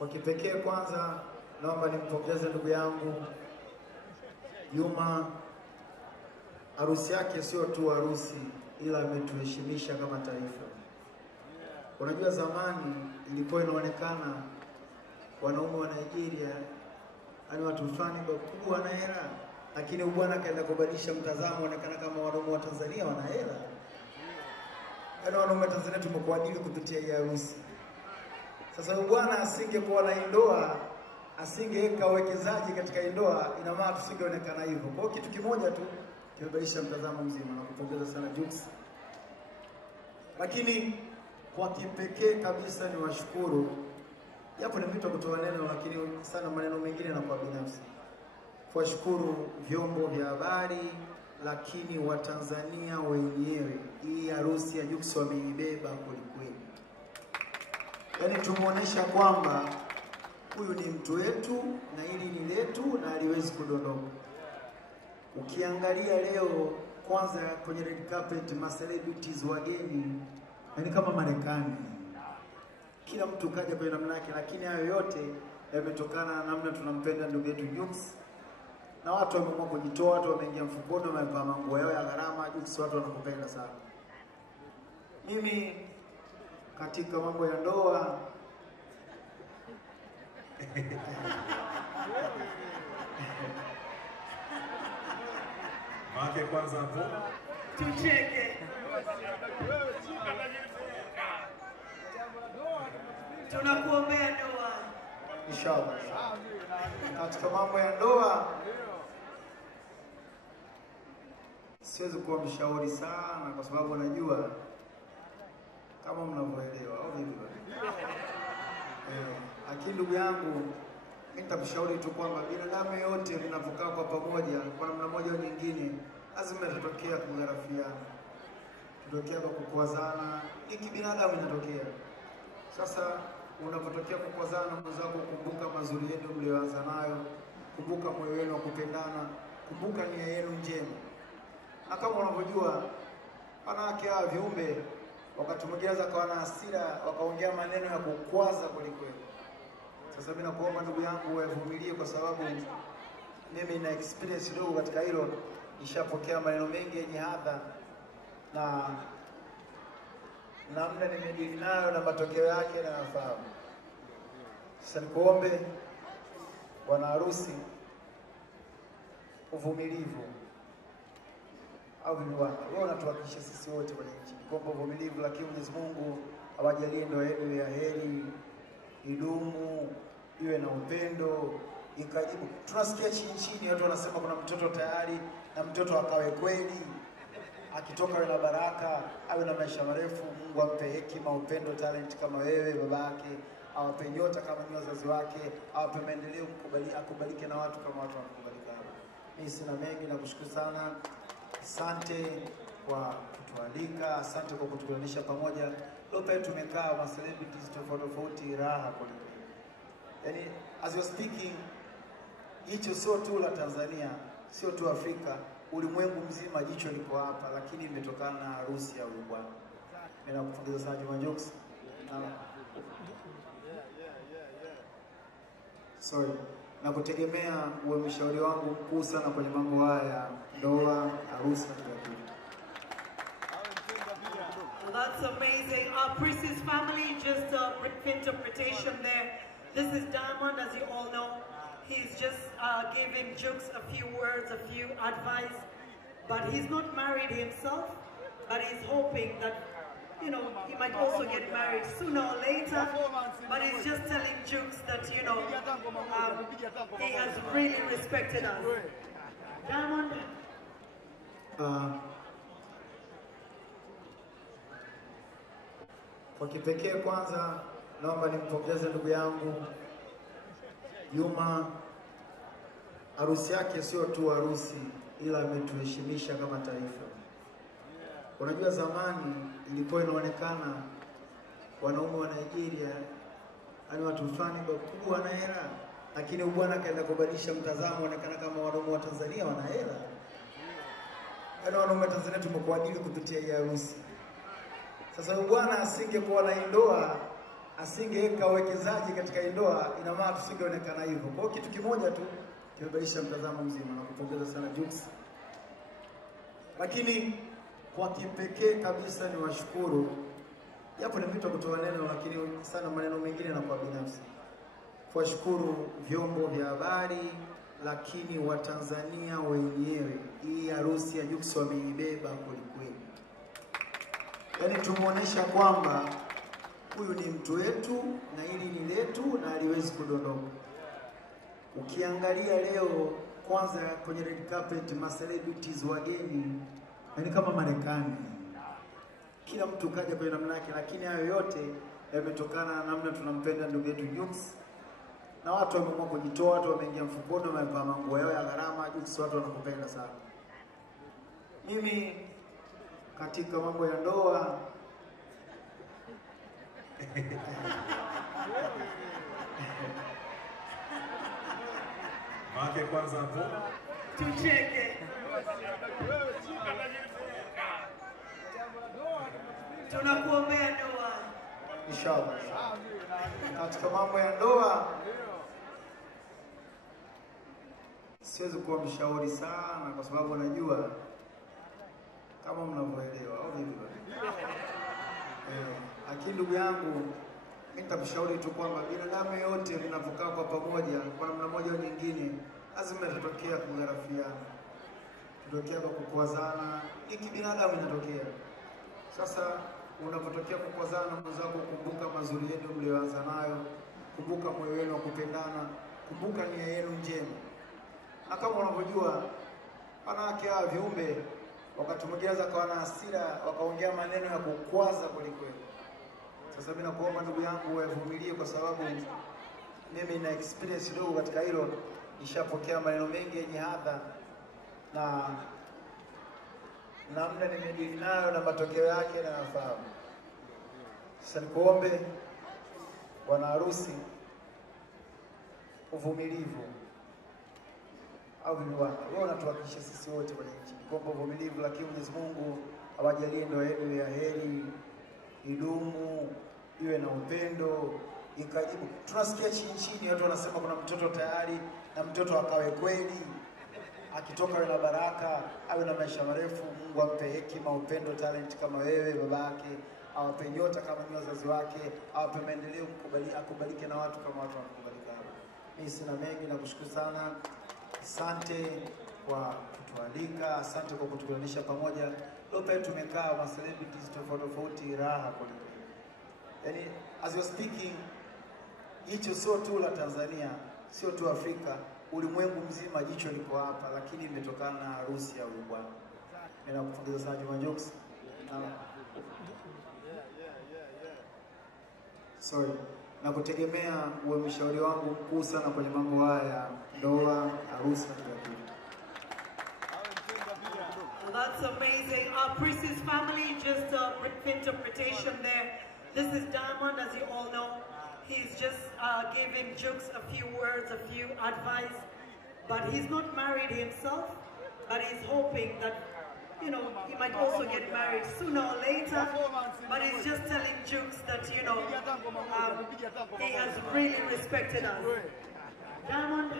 Kwa kipekee kwanza naomba nimpongeze ndugu yangu Juma. Harusi yake sio tu harusi, ila ametuheshimisha kama taifa. Unajua zamani ilikuwa inaonekana wanaume wa Nigeria ani watu fulani bakubwa wana hela, lakini bwana kaenda kubadilisha mtazamo, onekana kama wanaume wa Tanzania wana hela. Yaani wanaume wa Tanzania tumekuadili kupitia hii harusi. Sasa bwana asingekuwa na ndoa, asingeweka uwekezaji katika ndoa, ina maana tusingeonekana hivyo. Kwa hiyo kitu kimoja tu kimebadilisha mtazamo mzima, na kupongeza sana Jux. Lakini kwa kipekee kabisa ni washukuru, yapo ni vitu kutoa neno, lakini sana maneno mengine na kwa binafsi. Kuwashukuru vyombo vya habari, lakini wa Tanzania wenyewe, hii harusi ya Jux wameibeba kwelikweli. Yaani tumuonesha kwamba huyu ni mtu wetu na hili ni letu na haliwezi kudondoka. Ukiangalia leo kwanza kwenye red carpet celebrities wageni, yani kama Marekani. Kila mtu kaja kwa namna yake, lakini hayo yote yametokana na namna tunampenda ndugu yetu Jux. Na watu wameamua kujitoa, watu wameingia mfukoni, wamevaa manguo yao ya gharama. Jux watu wanakupenda sana. Mimi katika mambo ya ndoa Maake kwanza hapo tucheke. Tunakuombea ndoa inshallah. Katika mambo ya ndoa siwezi kuwa mshauri sana, kwa sababu najua kama mnavyoelewa au vipi bwana. Lakini ndugu yangu, mimi nitakushauri tu kwamba binadamu yote mnapokaa kwa pamoja kwa namna moja au nyingine, lazima itatokea kugharafiana, tutokea kwa kukwazana. Hiki binadamu inatokea. Sasa unapotokea kukwazana mwenzako, kumbuka mazuri yenu mlioanza nayo, kumbuka moyo wenu wa kupendana, kumbuka nia yenu njema. Na kama unavyojua wanawake hawa viumbe wakati mwingine za kawa na hasira, wakaongea maneno ya kukwaza kwelikweli. Sasa mimi nakuomba ndugu yangu uvumilie, kwa sababu mimi na experience ndogo katika hilo. Nishapokea maneno mengi yenye hadha na namna nimedili nayo na matokeo yake na nafahamu. Sasa nikuombe bwana harusi uvumilivu. Au bwana, wewe unatuhakikisha sisi wote kwenye nchi kwamba uvumilivu, lakini Mwenyezi Mungu awajalie ndoa yenu ya heri, idumu, iwe na upendo, ikajibu. Tunasikia chini watu wanasema kuna mtoto tayari, na mtoto akawe kweli, akitoka awe na baraka, awe na maisha marefu. Mungu ampe hekima, upendo, talent kama wewe babake, awape nyota kama ni wazazi wake, awape maendeleo, akubalike na watu kama watu wanakubalika. Mimi sina mengi, nakushukuru sana. Asante kwa kutualika, asante kwa kutukutanisha pamoja. Leo tumekaa na celebrities tofauti, raha kwa kweli. Yaani as you speaking, jicho sio tu la Tanzania, sio tu Afrika, ulimwengu mzima jicho liko hapa, lakini imetokana na harusi ya huyu bwana. Mimi nakupongeza sana Juma Jux. Sorry. Na kutegemea uwe mshauri wangu mkuu sana kwenye mambo haya ya ndoa, harusi na kila kitu. That's amazing. Our Priest's family, just a brief interpretation there. This is Diamond, as you all know. He's just giving Jux a few words, a few advice. But he's not married himself, but he's hoping that, you know, he might also get married sooner or later. But he's just telling Jux that, you know, he has really respected us. Diamond? Kwa kipekee kwanza naomba nimpongeze ndugu yangu Juma. Harusi yake sio tu harusi, ila ametuheshimisha kama taifa. Unajua zamani ilikuwa inaonekana wanaume wa Nigeria ani watu fulani bakubwa wana hela, lakini bwana kaenda kubadilisha mtazamo, onekana kama wanaume wa Tanzania wana hela. Yaani wanaume wa Tanzania tumekuadili kupitia hii harusi. Sasa bwana asingekuwa na ndoa, asingeweka uwekezaji katika ndoa, ina maana tusingeonekana hivyo. Kwa hiyo kitu kimoja tu kimebadilisha mtazamo mzima, na kupongeza sana Jux. Lakini kwa kipekee kabisa ni washukuru, japo ni vitu kutoa neno, lakini sana maneno mengine na kwa binafsi, kuwashukuru vyombo vya habari, lakini Watanzania wenyewe. Hii harusi ya Jux wameibeba kwelikweli. Yaani tumuonesha kwamba huyu ni mtu wetu na hili ni letu na haliwezi kudondoka. Ukiangalia leo kwanza kwenye red carpet, ma celebrities wageni, yani kama Marekani. Kila mtu kaja kwa namna yake, lakini hayo yote yametokana na namna tunampenda ndugu yetu Jux. Na watu wameamua kujitoa, watu wameingia mfukoni, wamevaa manguo yao ya gharama. Jux, watu wanakupenda sana. Mimi katika mambo ya ndoa Maake kwanza hapo tucheke. Tunakuombea ndoa. Inshallah. Katika mambo ya ndoa siwezi kuwa mshauri sana, kwa sababu najua kama mnavyoelewa au vipi bwana. Lakini ndugu yangu, mimi nitakushauri tu kwamba binadamu yote mnapokaa kwa pamoja, kwa namna moja au nyingine, lazima itatokea kugharafiana, kutokea kwa kukwazana. Hiki binadamu inatokea. Sasa unapotokea kukwazana mwenzako, kumbuka mazuri yenu mlioanza nayo, kumbuka moyo wenu wa kupendana, kumbuka nia yenu njema. Na kama unavyojua wanawake hawa viumbe, wakati mwingine zakawa na hasira, wakaongea maneno ya kukwaza kwelikweli. Sasa mimi nakuomba ndugu yangu uvumilie, kwa sababu mimi na experience ndogo katika hilo. Nishapokea maneno mengi yenye hadha na namna nimedili nayo na matokeo yake na nafahamu. Sasa nikuombe bwana harusi uvumilivu, au bwana wewe unatuwakilisha sisi wote kwenye nchi. Nikuombe uvumilivu, lakini Mwenyezi Mungu awajalie ndoa yenu ya heri, idumu, iwe na upendo, ikajibu. Tunasikia chini watu wanasema kuna mtoto tayari, na mtoto akawe kweli, akitoka na baraka, awe na maisha marefu. Mungu ampe hekima, upendo, talent kama wewe babake, awape nyota kama ni wazazi wake, awape maendeleo, akubalike na watu kama watu wanakubalika. Mimi sina mengi, nakushukuru sana. Asante kwa kutualika, asante kwa kutukutanisha pamoja. Leo pia tumekaa na celebrities tofauti, raha kwa kweli. Yaani as you speaking, jicho sio tu la Tanzania, sio tu Afrika, ulimwengu mzima jicho liko hapa, lakini imetokana na harusi ya huyu bwana. Ninakupongeza sana Juma Jux. Sorry. Na kutegemea uwe mshauri wangu mkuu sana kwenye mambo haya ya ndoa, harusi na kila kitu. That's amazing. Our Priestess family, just a brief interpretation there. This is Diamond, as you all know. He's just giving Jux a few words, a few advice. But he's not married himself, but he's hoping that, you know, he might also get married sooner or later. But he's just telling Jux that, you know, he has really respected us. Diamond,